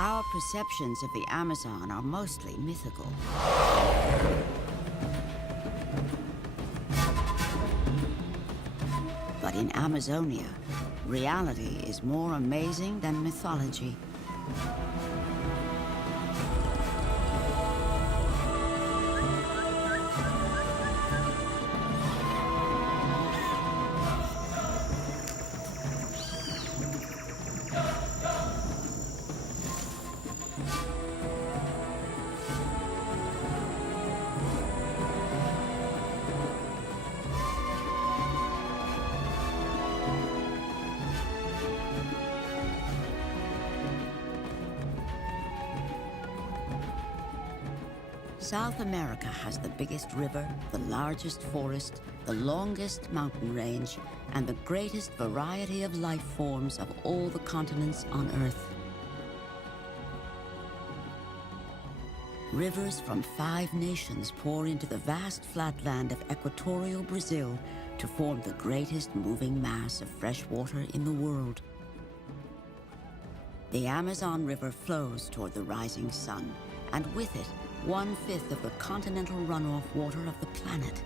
Our perceptions of the Amazon are mostly mythical. But in Amazonia, reality is more amazing than mythology. South America has the biggest river, the largest forest, the longest mountain range, and the greatest variety of life forms of all the continents on Earth. Rivers from 5 nations pour into the vast flatland of equatorial Brazil to form the greatest moving mass of fresh water in the world. The Amazon River flows toward the rising sun, and with it, 1/5 of the continental runoff water of the planet.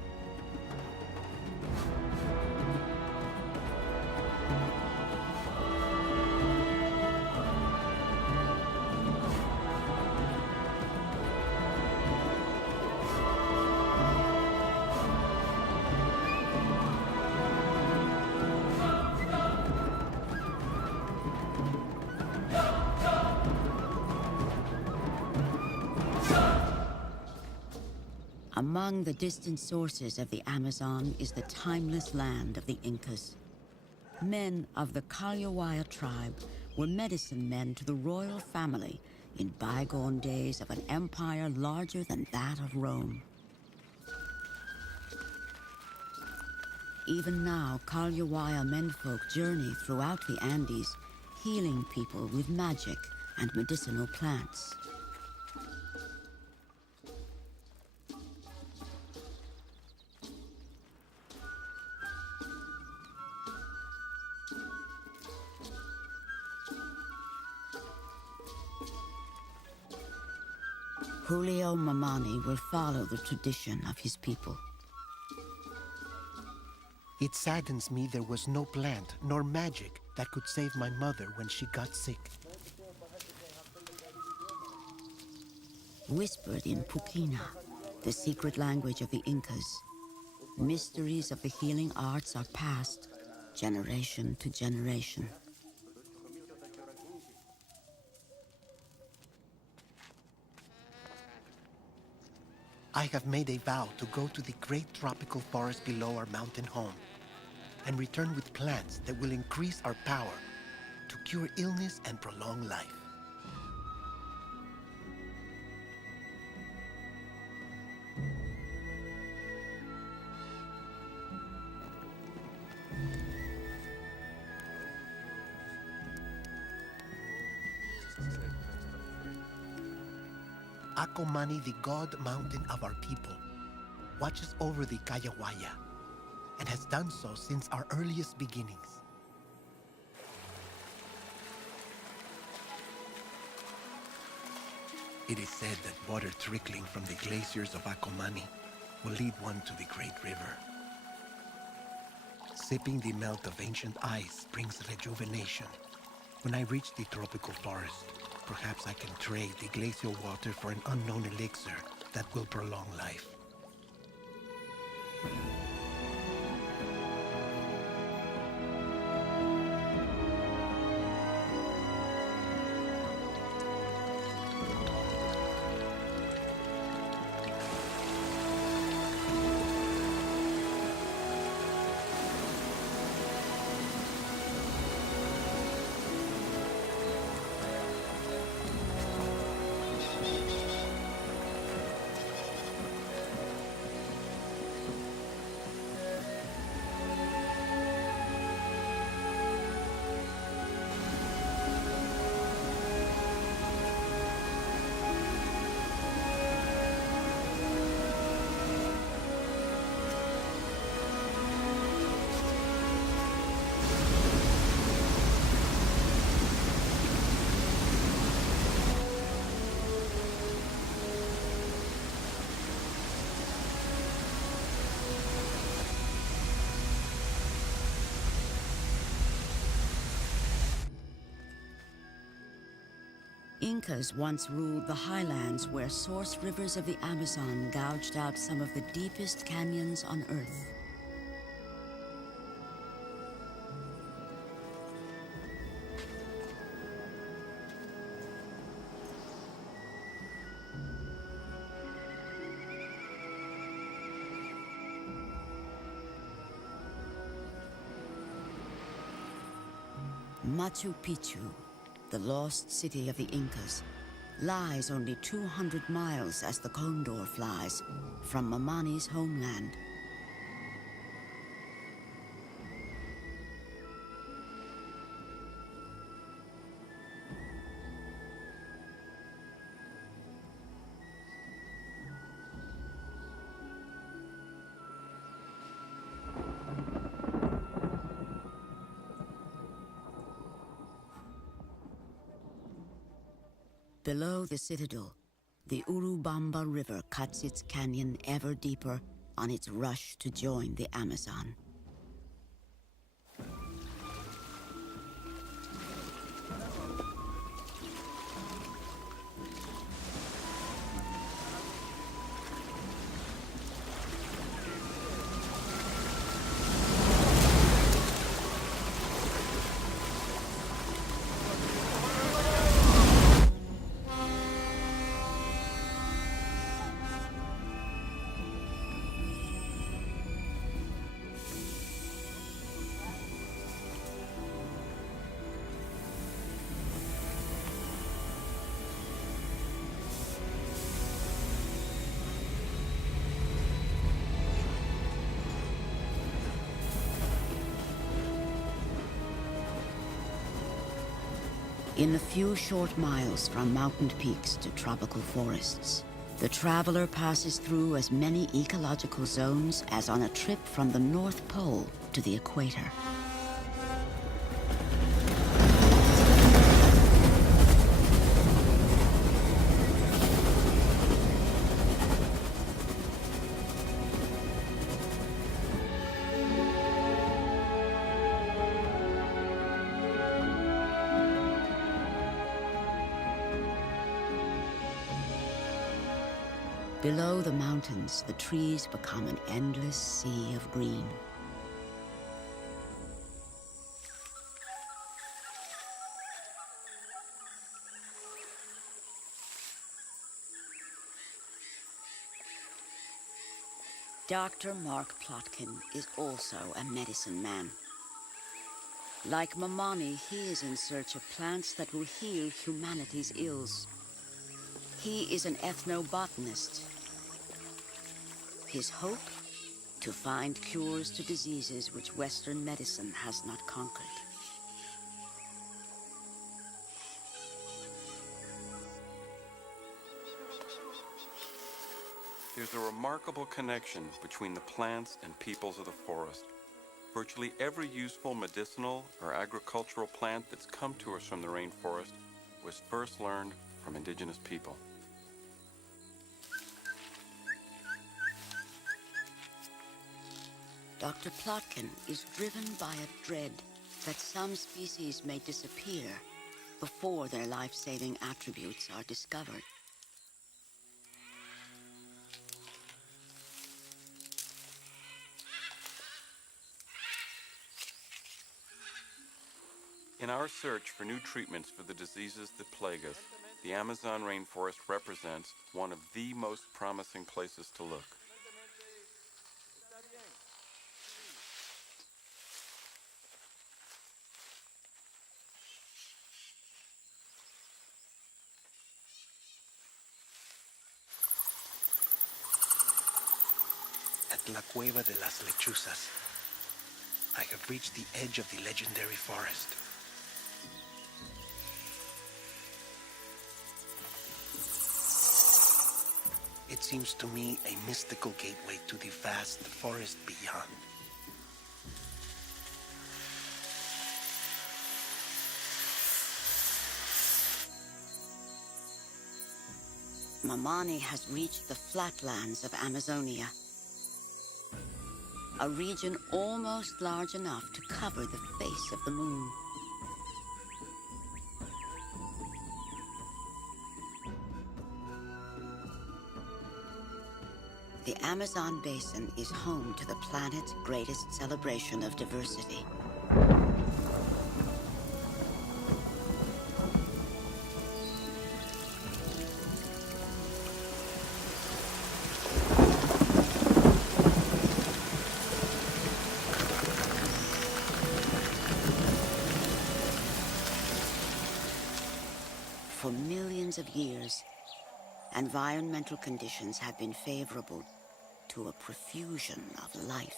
Among the distant sources of the Amazon is the timeless land of the Incas. Men of the Kalyawaya tribe were medicine men to the royal family in bygone days of an empire larger than that of Rome. Even now, Kalyawaya menfolk journey throughout the Andes, healing people with magic and medicinal plants. Julio Mamani will follow the tradition of his people. It saddens me there was no plant nor magic that could save my mother when she got sick. Whispered in Pukina, the secret language of the Incas, mysteries of the healing arts are passed generation to generation. I have made a vow to go to the great tropical forest below our mountain home and return with plants that will increase our power to cure illness and prolong life. Acomani, the god mountain of our people, watches over the Kayawaya and has done so since our earliest beginnings. It is said that water trickling from the glaciers of Acomani will lead one to the great river. Sipping the melt of ancient ice brings rejuvenation. When I reach the tropical forest, perhaps I can trade the glacial water for an unknown elixir that will prolong life. Incas once ruled the highlands where source rivers of the Amazon gouged out some of the deepest canyons on Earth. Machu Picchu, the lost city of the Incas, lies only 200 miles as the condor flies from Mamani's homeland. Below the citadel, the Urubamba River cuts its canyon ever deeper on its rush to join the Amazon. In the few short miles from mountain peaks to tropical forests, the traveler passes through as many ecological zones as on a trip from the North Pole to the equator. Below the mountains, the trees become an endless sea of green. Dr. Mark Plotkin is also a medicine man. Like Mamani, he is in search of plants that will heal humanity's ills. He is an ethnobotanist. His hope? To find cures to diseases which Western medicine has not conquered. There's a remarkable connection between the plants and peoples of the forest. Virtually every useful medicinal or agricultural plant that's come to us from the rainforest was first learned from indigenous people. Dr. Plotkin is driven by a dread that some species may disappear before their life-saving attributes are discovered. In our search for new treatments for the diseases that plague us, the Amazon rainforest represents one of the most promising places to look. At La Cueva de las Lechuzas, I have reached the edge of the legendary forest. It seems to me a mystical gateway to the vast forest beyond. Mamani has reached the flatlands of Amazonia, a region almost large enough to cover the face of the moon. The Amazon basin is home to the planet's greatest celebration of diversity. For millions of years, environmental conditions have been favorable to a profusion of life.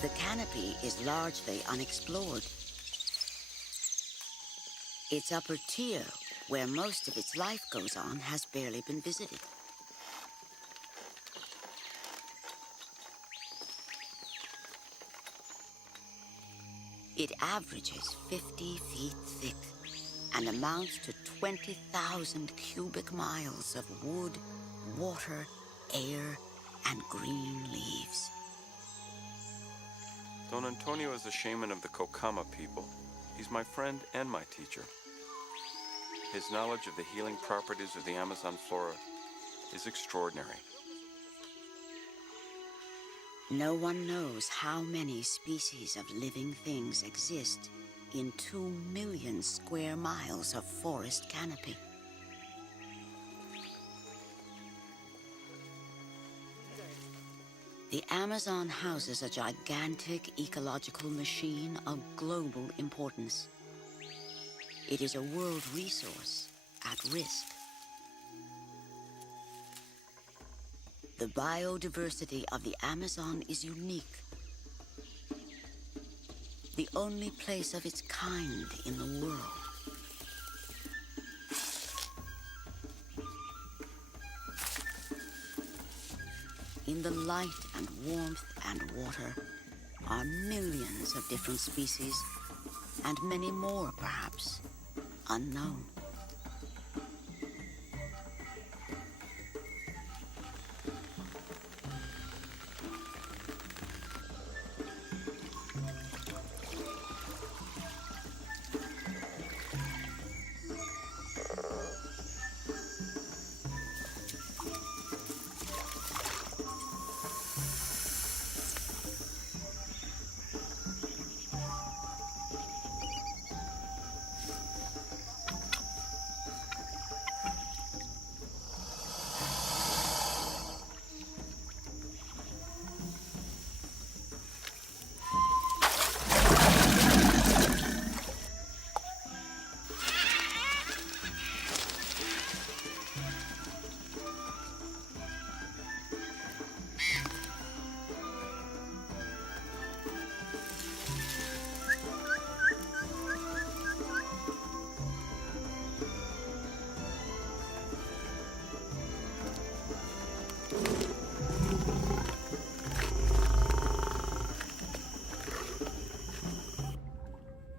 The canopy is largely unexplored. Its upper tier, where most of its life goes on, has barely been visited. It averages 50 feet thick and amounts to 20,000 cubic miles of wood, water, air, and green leaves. Don Antonio is a shaman of the Kokama people. He's my friend and my teacher. His knowledge of the healing properties of the Amazon flora is extraordinary. No one knows how many species of living things exist in 2 million square miles of forest canopy. The Amazon houses a gigantic ecological machine of global importance. It is a world resource at risk. The biodiversity of the Amazon is unique. The only place of its kind in the world. In the light and warmth and water are millions of different species, and many more, perhaps, unknown.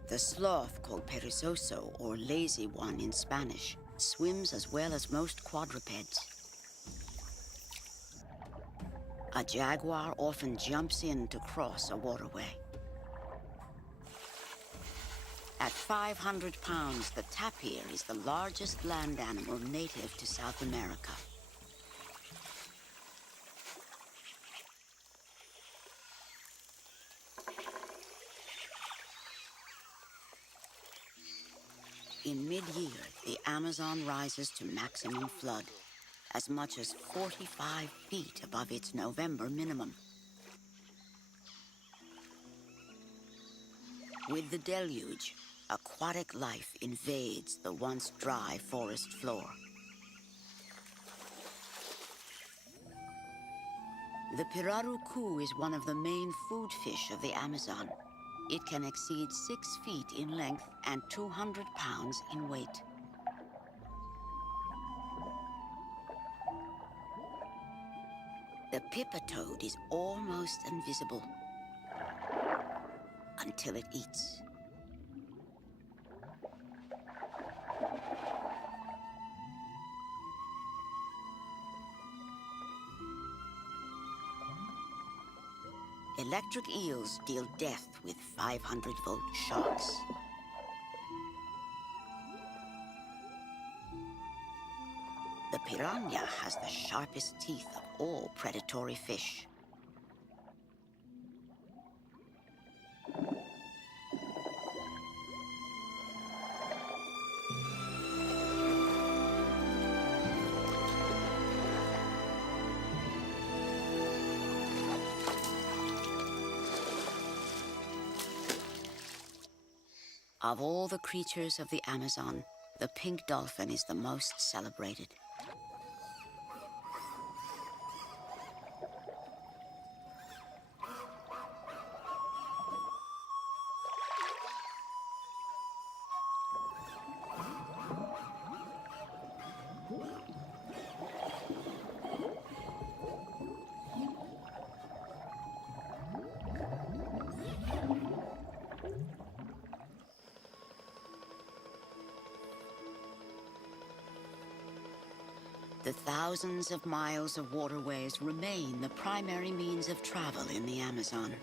The sloth, called perezoso, or lazy one in Spanish, swims as well as most quadrupeds. A jaguar often jumps in to cross a waterway. At 500 pounds, the tapir is the largest land animal native to South America. In mid-year, the Amazon rises to maximum flood, as much as 45 feet above its November minimum. With the deluge, aquatic life invades the once dry forest floor. The pirarucu is one of the main food fish of the Amazon. It can exceed 6 feet in length and 200 pounds in weight. pippa toad is almost invisible until it eats. Electric eels deal death with 500-volt shocks. The piranha has the sharpest teeth of all predatory fish. Of all the creatures of the Amazon, the pink dolphin is the most celebrated. The thousands of miles of waterways remain the primary means of travel in the Amazon.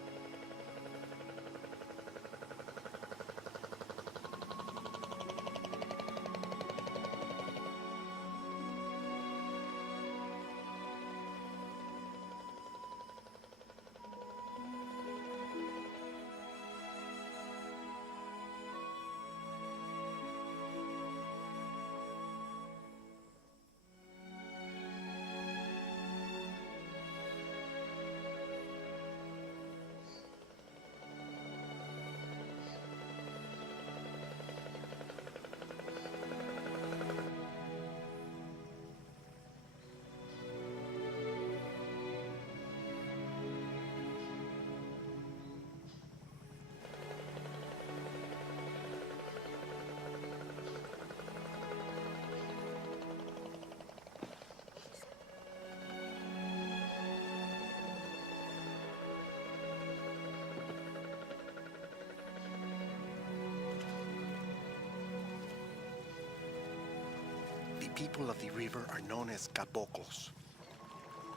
The people of the river are known as caboclos,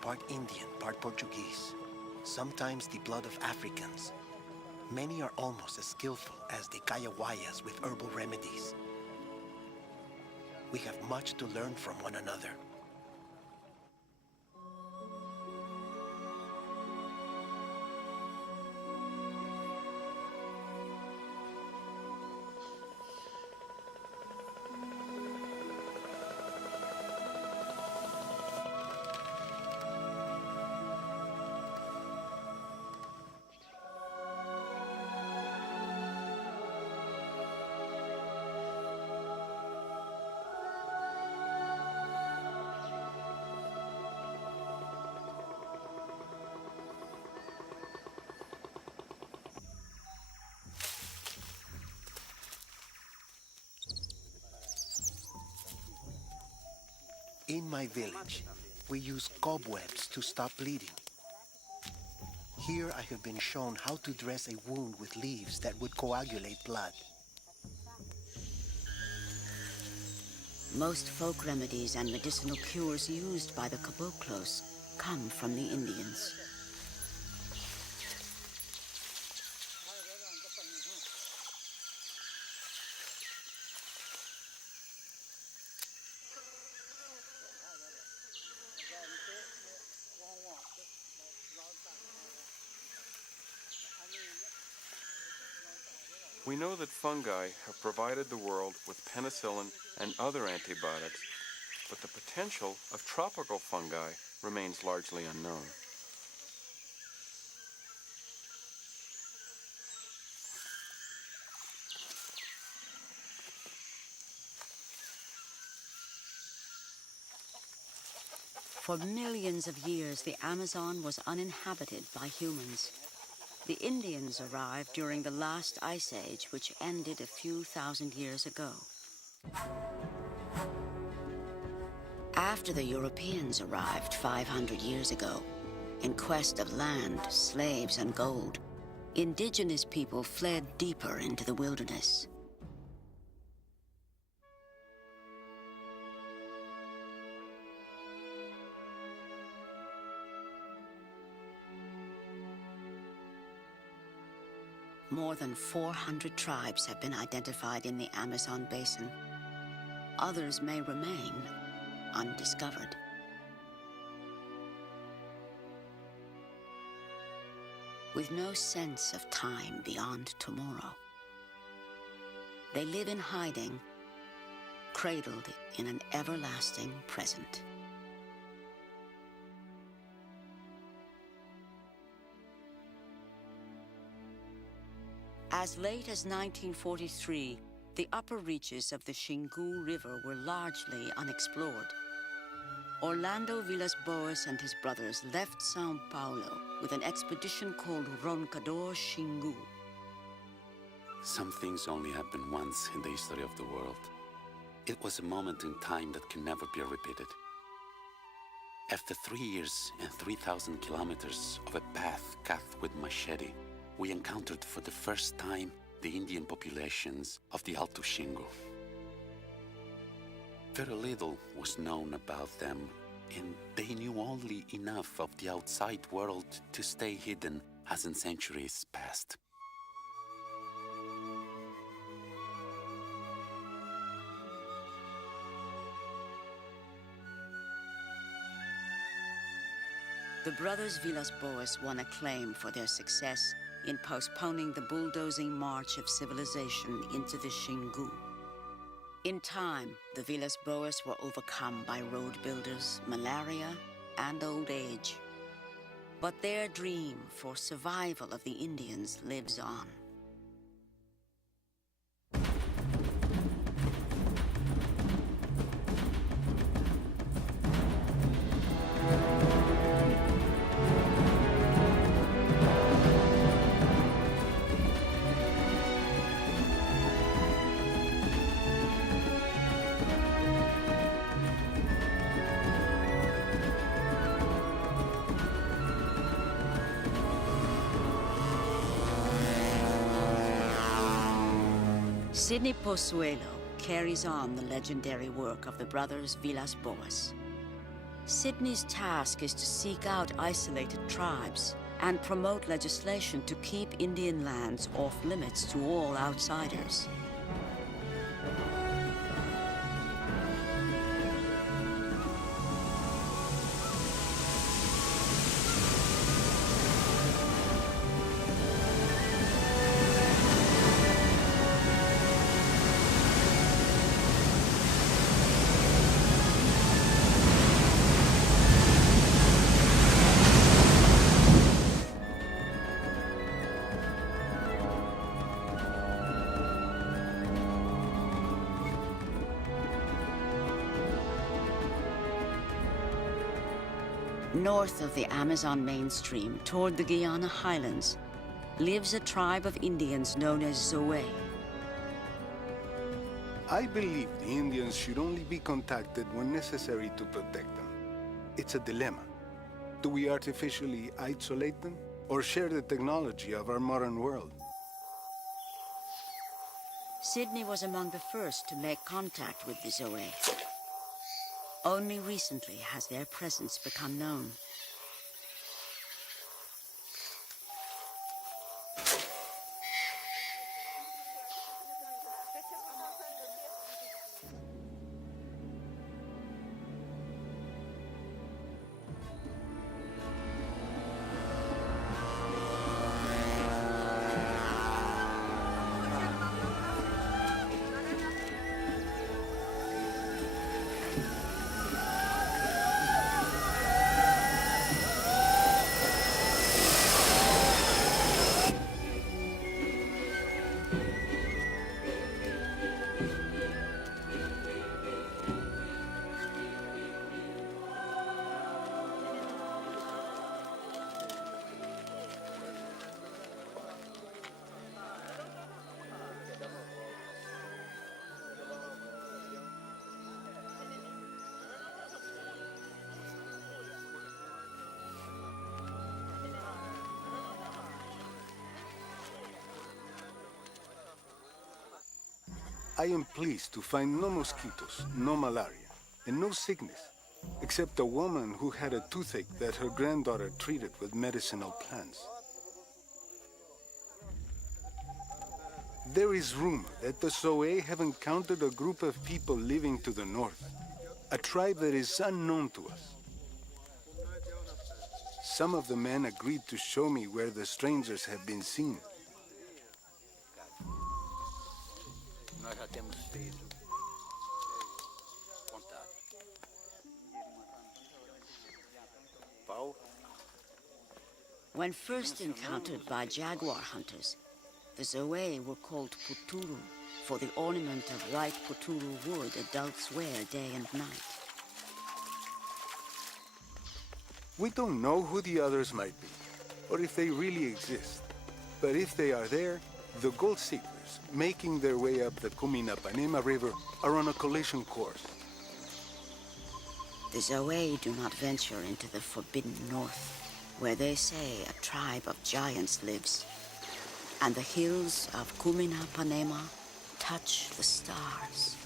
part Indian, part Portuguese, sometimes the blood of Africans. Many are almost as skillful as the Kayawayas with herbal remedies. We have much to learn from one another. In my village, we use cobwebs to stop bleeding. Here I have been shown how to dress a wound with leaves that would coagulate blood. Most folk remedies and medicinal cures used by the caboclos come from the Indians. We know that fungi have provided the world with penicillin and other antibiotics, but the potential of tropical fungi remains largely unknown. For millions of years, the Amazon was uninhabited by humans. The Indians arrived during the last ice age, which ended a few thousand years ago. After the Europeans arrived 500 years ago, In quest of land, slaves, and gold, indigenous people fled deeper into the wilderness. More than 400 tribes have been identified in the Amazon basin. Others may remain undiscovered. With no sense of time beyond tomorrow, they live in hiding, cradled in an everlasting present. As late as 1943, the upper reaches of the Xingu River were largely unexplored. Orlando Villas-Boas and his brothers left São Paulo with an expedition called Roncador Xingu. Some things only happen once in the history of the world. It was a moment in time that can never be repeated. After 3 years and 3,000 kilometers of a path cut with machete, we encountered for the first time the Indian populations of the Alto Xingu. Very little was known about them, and they knew only enough of the outside world to stay hidden as in centuries passed. The brothers Villas-Boas won acclaim for their success in postponing the bulldozing march of civilization into the Xingu. In time, the Villas-Boas were overcome by road builders, malaria, and old age. But their dream for survival of the Indians lives on. Sidney Pozuelo carries on the legendary work of the brothers Villas-Boas. Sidney's task is to seek out isolated tribes and promote legislation to keep Indian lands off limits to all outsiders. North of the Amazon mainstream, toward the Guiana highlands, lives a tribe of Indians known as Zoe. I believe the Indians should only be contacted when necessary to protect them. It's a dilemma. Do we artificially isolate them or share the technology of our modern world? Sidney was among the first to make contact with the Zoe. Only recently has their presence become known. I am pleased to find no mosquitoes, no malaria, and no sickness, except a woman who had a toothache that her granddaughter treated with medicinal plants. There is rumor that the Zoe have encountered a group of people living to the north, a tribe that is unknown to us. Some of the men agreed to show me where the strangers have been seen. When first encountered by jaguar hunters, the Zoe were called puturu for the ornament of white puturu wood adults wear day and night. We don't know who the others might be, or if they really exist. But if they are there, the gold seekers, making their way up the Kumina-Panema River, are on a collision course. The Zoe do not venture into the forbidden north, where they say a tribe of giants lives, and the hills of Kumina-Panema touch the stars.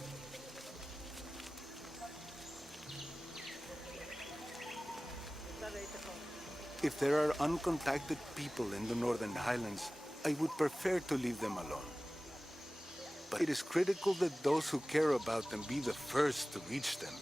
If there are uncontacted people in the Northern Highlands, I would prefer to leave them alone. But it is critical that those who care about them be the first to reach them.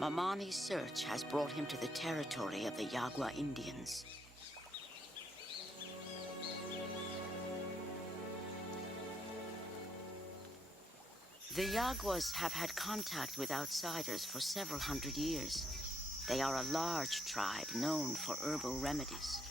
Mamani's search has brought him to the territory of the Yagua Indians. The Yaguas have had contact with outsiders for several hundred years. They are a large tribe known for herbal remedies.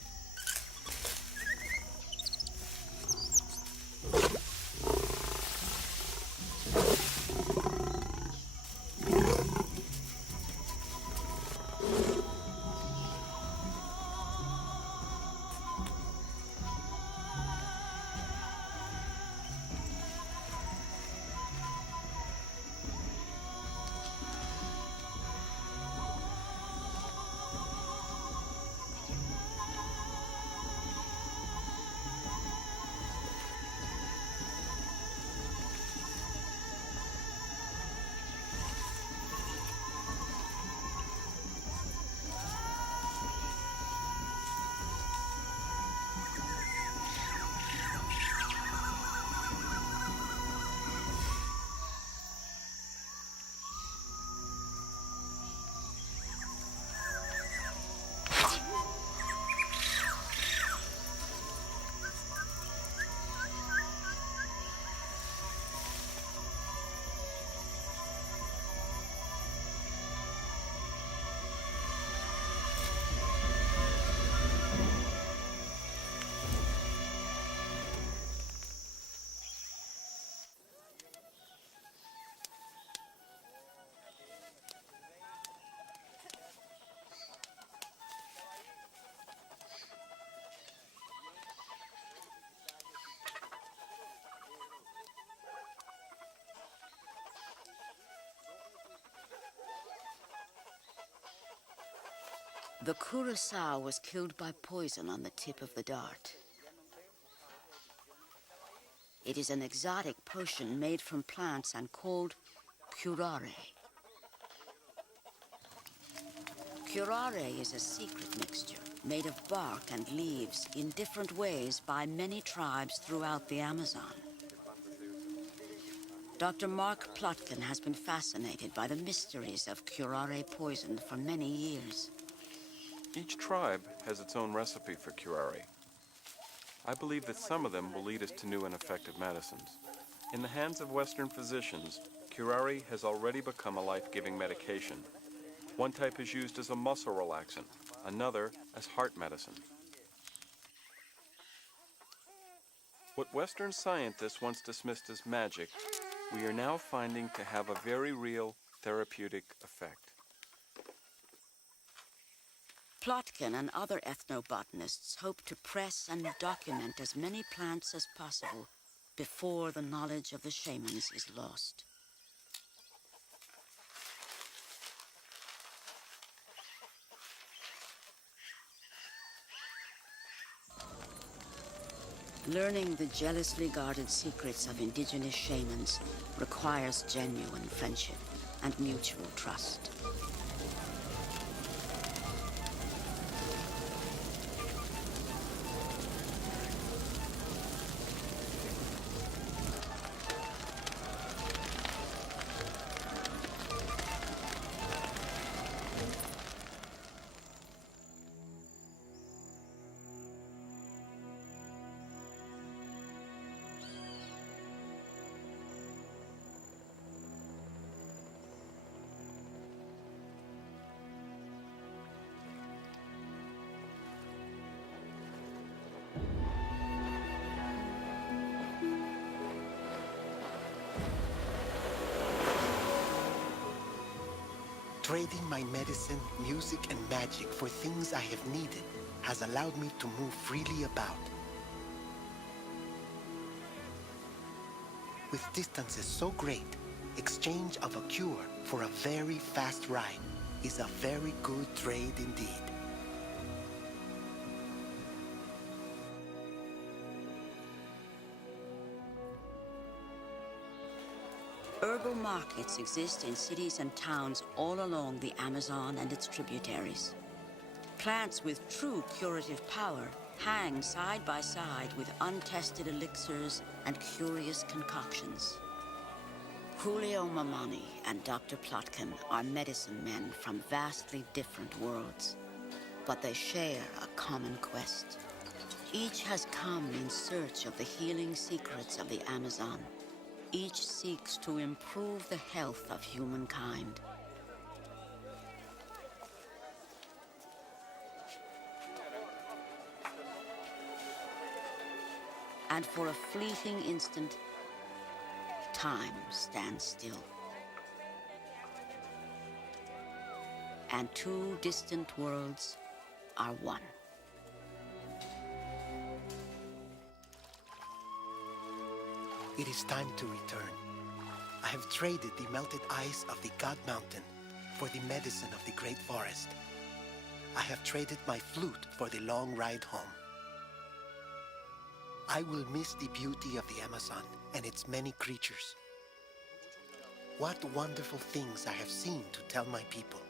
The curacao was killed by poison on the tip of the dart. It is an exotic potion made from plants and called curare. Curare is a secret mixture made of bark and leaves in different ways by many tribes throughout the Amazon. Dr. Mark Plotkin has been fascinated by the mysteries of curare poison for many years. Each tribe has its own recipe for curare. I believe that some of them will lead us to new and effective medicines. In the hands of Western physicians, curare has already become a life-giving medication. One type is used as a muscle relaxant, another as heart medicine. What Western scientists once dismissed as magic, we are now finding to have a very real therapeutic effect. Plotkin and other ethnobotanists hope to press and document as many plants as possible before the knowledge of the shamans is lost. Learning the jealously guarded secrets of indigenous shamans requires genuine friendship and mutual trust. Trading my medicine, music, and magic for things I have needed has allowed me to move freely about. With distances so great, exchange of a cure for a very fast ride is a very good trade indeed. Herbal markets exist in cities and towns all along the Amazon and its tributaries. Plants with true curative power hang side by side with untested elixirs and curious concoctions. Julio Mamani and Dr. Plotkin are medicine men from vastly different worlds, but they share a common quest. Each has come in search of the healing secrets of the Amazon. Each seeks to improve the health of humankind. And for a fleeting instant, time stands still. And two distant worlds are one. It is time to return. I have traded the melted ice of the God Mountain for the medicine of the Great Forest. I have traded my flute for the long ride home. I will miss the beauty of the Amazon and its many creatures. What wonderful things I have seen to tell my people.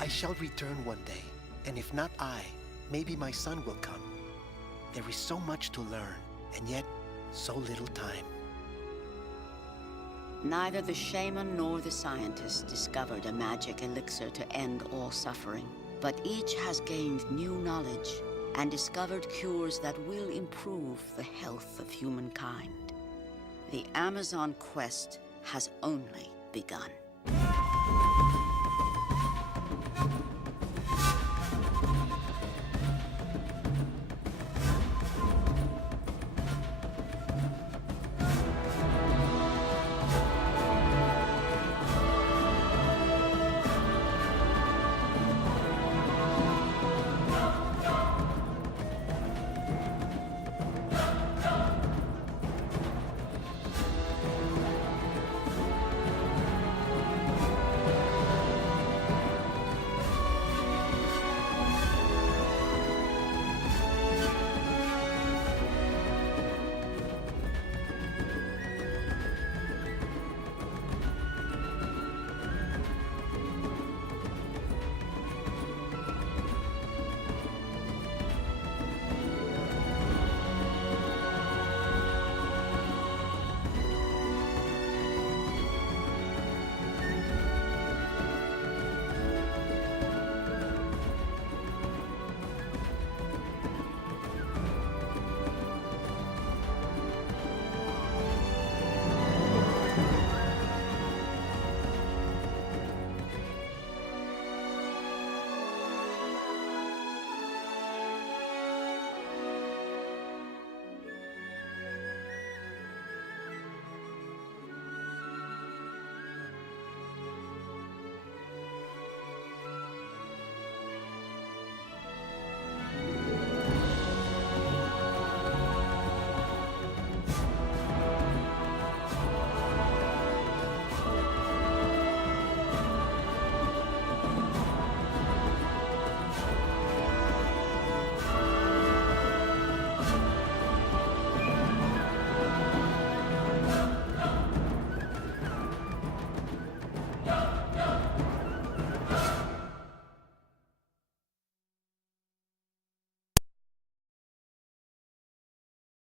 I shall return one day, and if not I, maybe my son will come. There is so much to learn, and yet so little time. Neither the shaman nor the scientist discovered a magic elixir to end all suffering, but each has gained new knowledge and discovered cures that will improve the health of humankind. The Amazon quest has only begun.